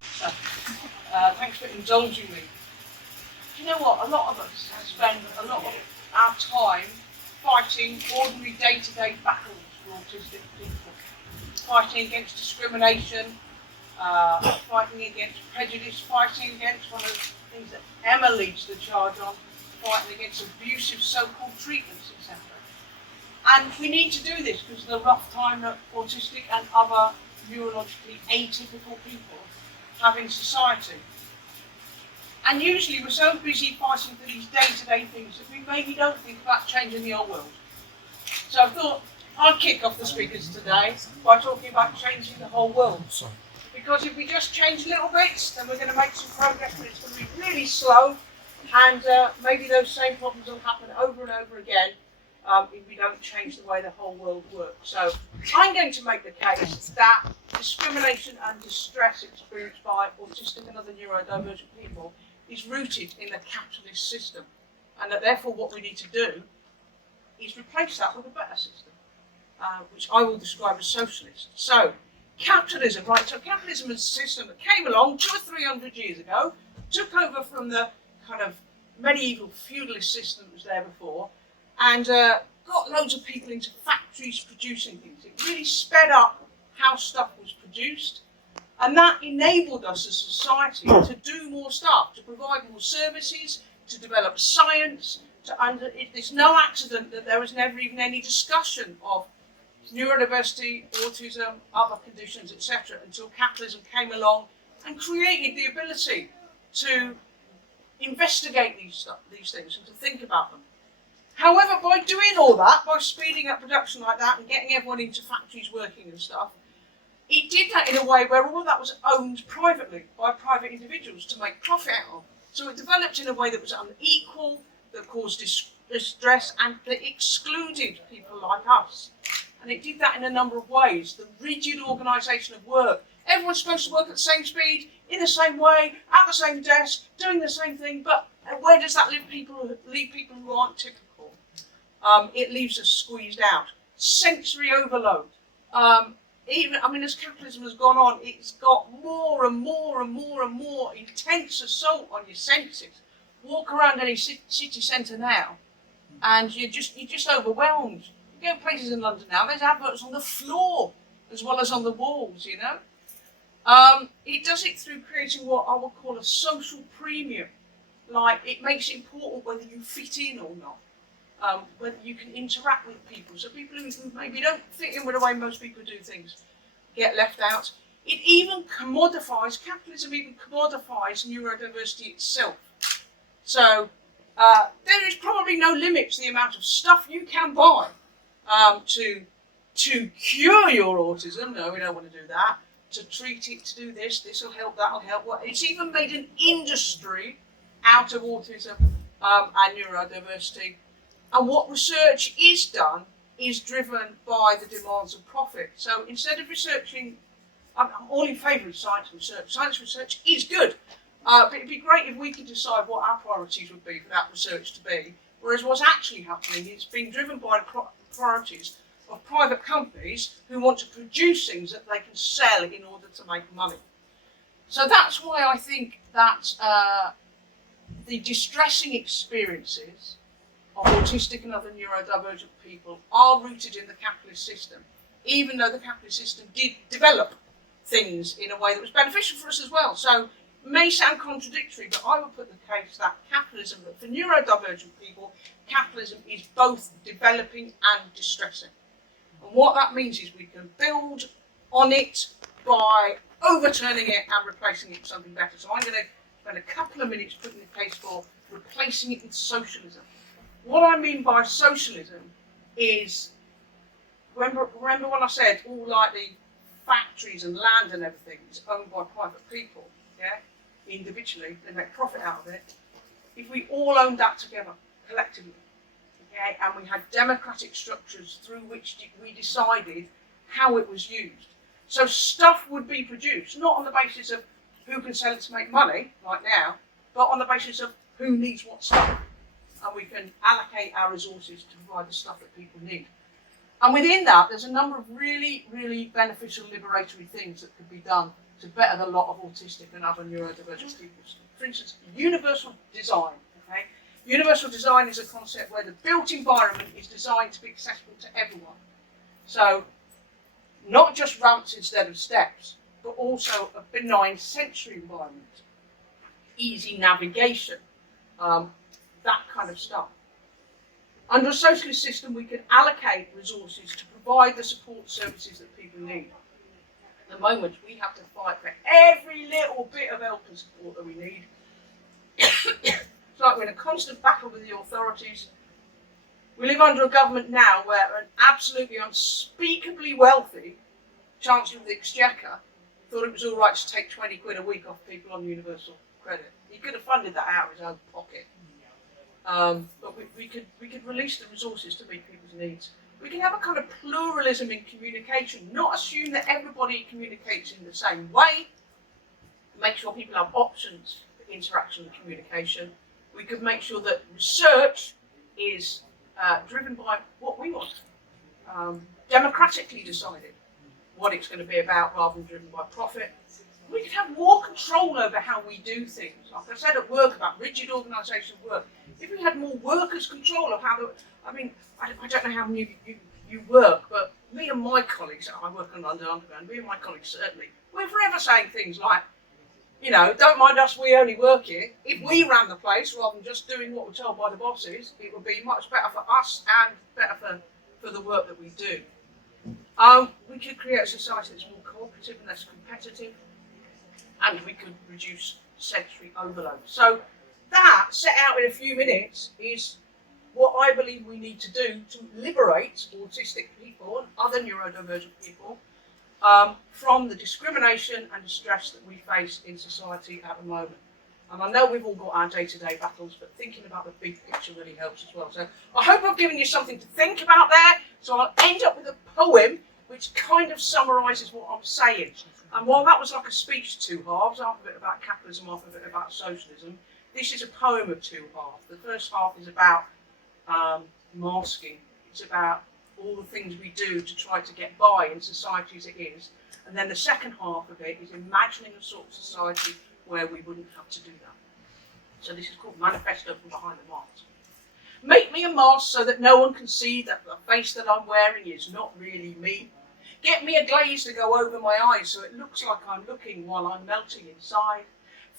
So, thanks for indulging me. Do you know what? A lot of us spend a lot of our time fighting ordinary day-to-day battles for autistic people. Fighting against discrimination, fighting against prejudice, fighting against one of the things that Emma leads the charge on, fighting against abusive so-called treatments, etc. And we need to do this because of the rough time that autistic and other neurologically atypical people have in society. And usually we're so busy fighting for these day-to-day things that we maybe don't think about changing the whole world. So I thought I'd kick off the speakers today by talking about changing the whole world. Because if we just change little bits, then we're going to make some progress, but it's going to be really slow, and maybe those same problems will happen over and over again if we don't change the way the whole world works. So I'm going to make the case that discrimination and distress experienced by autistic and other neurodivergent people is rooted in the capitalist system, and that therefore what we need to do is replace that with a better system, which I will describe as socialist. So capitalism, right? So capitalism is a system that came along 200 or 300 years ago, took over from the kind of medieval feudalist system that was there before, and got loads of people into factories producing things. It really sped up how stuff was produced, and that enabled us as a society to do more stuff, to provide more services, to develop science. It's no accident that there was never even any discussion of neurodiversity, autism, other conditions, etc., until capitalism came along and created the ability to investigate these things and to think about them. However, by doing all that, by speeding up production like that and getting everyone into factories working and stuff, it did that in a way where all of that was owned privately by private individuals to make profit out of. So it developed in a way that was unequal, that caused distress, and that excluded people like us. And it did that in a number of ways. The rigid organisation of work. Everyone's supposed to work at the same speed, in the same way, at the same desk, doing the same thing, but where does that leave people who aren't typical? It leaves us squeezed out. Sensory overload. As capitalism has gone on, it's got more and more and more and more intense assault on your senses. Walk around any city centre now, and you're just overwhelmed. You go places in London now, there's adverts on the floor as well as on the walls, you know. It does it through creating what I would call a social premium. Like, it makes it important whether you fit in or not, whether you can interact with people. So people who maybe don't fit in with the way most people do things get left out. It even commodifies, capitalism even commodifies neurodiversity itself. So there is probably no limit to the amount of stuff you can buy to cure your autism. No, we don't want to do that. To treat it, to do this will help, that'll help. Well, it's even made an industry out of autism and neurodiversity. And what research is done is driven by the demands of profit. So instead of researching, I'm all in favour of science research. Science research is good, but it'd be great if we could decide what our priorities would be for that research to be. Whereas what's actually happening is being driven by the priorities of private companies who want to produce things that they can sell in order to make money. So that's why I think that the distressing experiences of autistic and other neurodivergent people are rooted in the capitalist system, even though the capitalist system did develop things in a way that was beneficial for us as well. So it may sound contradictory, but I would put the case that capitalism, that for neurodivergent people, capitalism is both developing and distressing. And what that means is we can build on it by overturning it and replacing it with something better. So I'm going to spend a couple of minutes putting the case for replacing it with socialism. What I mean by socialism is, remember when I said all like the factories and land and everything is owned by private people, yeah, individually, they make profit out of it. If we all owned that together, collectively, okay, and we had democratic structures through which we decided how it was used. So stuff would be produced, not on the basis of who can sell it to make money, like now, but on the basis of who needs what stuff. And we can allocate our resources to provide the stuff that people need. And within that, there's a number of really, really beneficial liberatory things that could be done to better the lot of autistic and other neurodivergent people. For instance, universal design. Okay? Universal design is a concept where the built environment is designed to be accessible to everyone. So, not just ramps instead of steps, but also a benign sensory environment, easy navigation, that kind of stuff. Under a socialist system, we can allocate resources to provide the support services that people need. At the moment, we have to fight for every little bit of help and support that we need. It's like we're in a constant battle with the authorities. We live under a government now where an absolutely unspeakably wealthy Chancellor of the Exchequer thought it was all right to take 20 quid a week off people on universal credit. He could have funded that out of his own pocket. But we could release the resources to meet people's needs. We can have a kind of pluralism in communication, not assume that everybody communicates in the same way, make sure people have options for interaction and communication. We could make sure that research is driven by what we want, democratically decided what it's going to be about rather than driven by profit. We could have more control over how we do things. Like I said at work about rigid organisation of work, if we had more workers' control of how the, I mean, I don't know how many you work, but me and my colleagues, I work on London Underground, me and my colleagues certainly, we're forever saying things like, you know, don't mind us, we only work here. If we ran the place rather than just doing what we're told by the bosses, it would be much better for us and better for the work that we do. We could create a society that's more cooperative and less competitive, and we could reduce sensory overload. So that, set out in a few minutes, is what I believe we need to do to liberate autistic people and other neurodivergent people from the discrimination and distress that we face in society at the moment. And I know we've all got our day-to-day battles, but thinking about the big picture really helps as well. So I hope I've given you something to think about there. So I'll end up with a poem which kind of summarises what I'm saying. And while that was like a speech to two halves, half of it about capitalism, half of it about socialism, this is a poem of two halves. The first half is about masking. It's about all the things we do to try to get by in society as it is. And then the second half of it is imagining a sort of society where we wouldn't have to do that. So this is called Manifesto from Behind the Mask. Make me a mask so that no one can see that the face that I'm wearing is not really me. Get me a glaze to go over my eyes so it looks like I'm looking while I'm melting inside.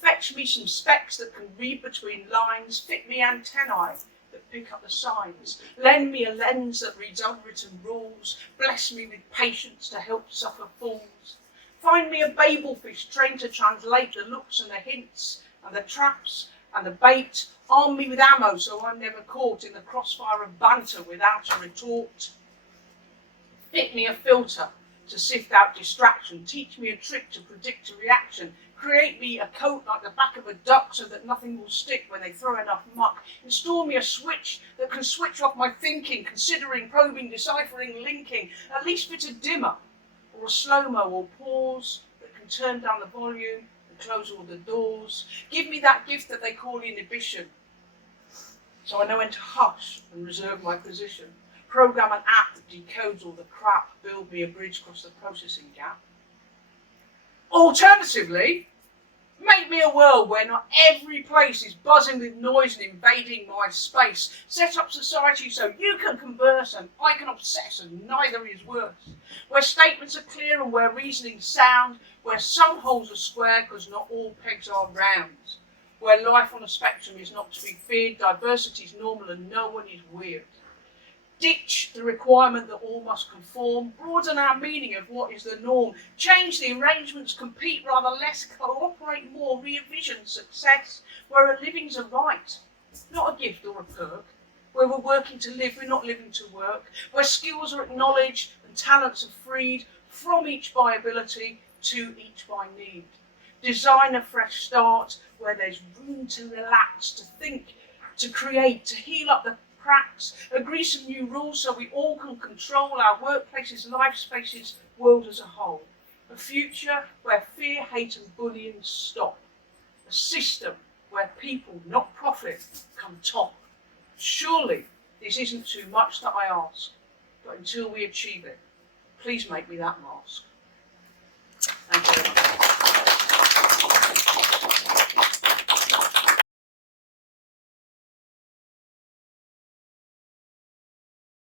Fetch me some specs that can read between lines. Fit me antennae that pick up the signs. Lend me a lens that reads unwritten rules. Bless me with patience to help suffer fools. Find me a Babel fish trained to translate the looks and the hints and the traps and the bait. Arm me with ammo so I'm never caught in the crossfire of banter without a retort. Fit me a filter to sift out distraction. Teach me a trick to predict a reaction. Create me a coat like the back of a duck so that nothing will stick when they throw enough muck. Install me a switch that can switch off my thinking, considering, probing, deciphering, linking. At least fit a dimmer or a slow-mo or pause that can turn down the volume and close all the doors. Give me that gift that they call inhibition, so I know when to hush and reserve my position. Program an app that decodes all the crap. Build me a bridge across the processing gap. Alternatively, make me a world where not every place is buzzing with noise and invading my space. Set up society so you can converse and I can obsess and neither is worse. Where statements are clear and where reasoning's sound. Where some holes are square because not all pegs are round. Where life on a spectrum is not to be feared. Diversity is normal and no one is weird. Ditch the requirement that all must conform, broaden our meaning of what is the norm, change the arrangements, compete rather less, cooperate more, re-envision success, where a living's a right, not a gift or a perk, where we're working to live, we're not living to work, where skills are acknowledged and talents are freed, from each by ability to each by need. Design a fresh start, where there's room to relax, to think, to create, to heal up the cracks, agree some new rules so we all can control our workplaces, life spaces, world as a whole. A future where fear, hate and bullying stop. A system where people, not profit, come top. Surely this isn't too much that I ask, but until we achieve it, please make me that mask. Thank you very much.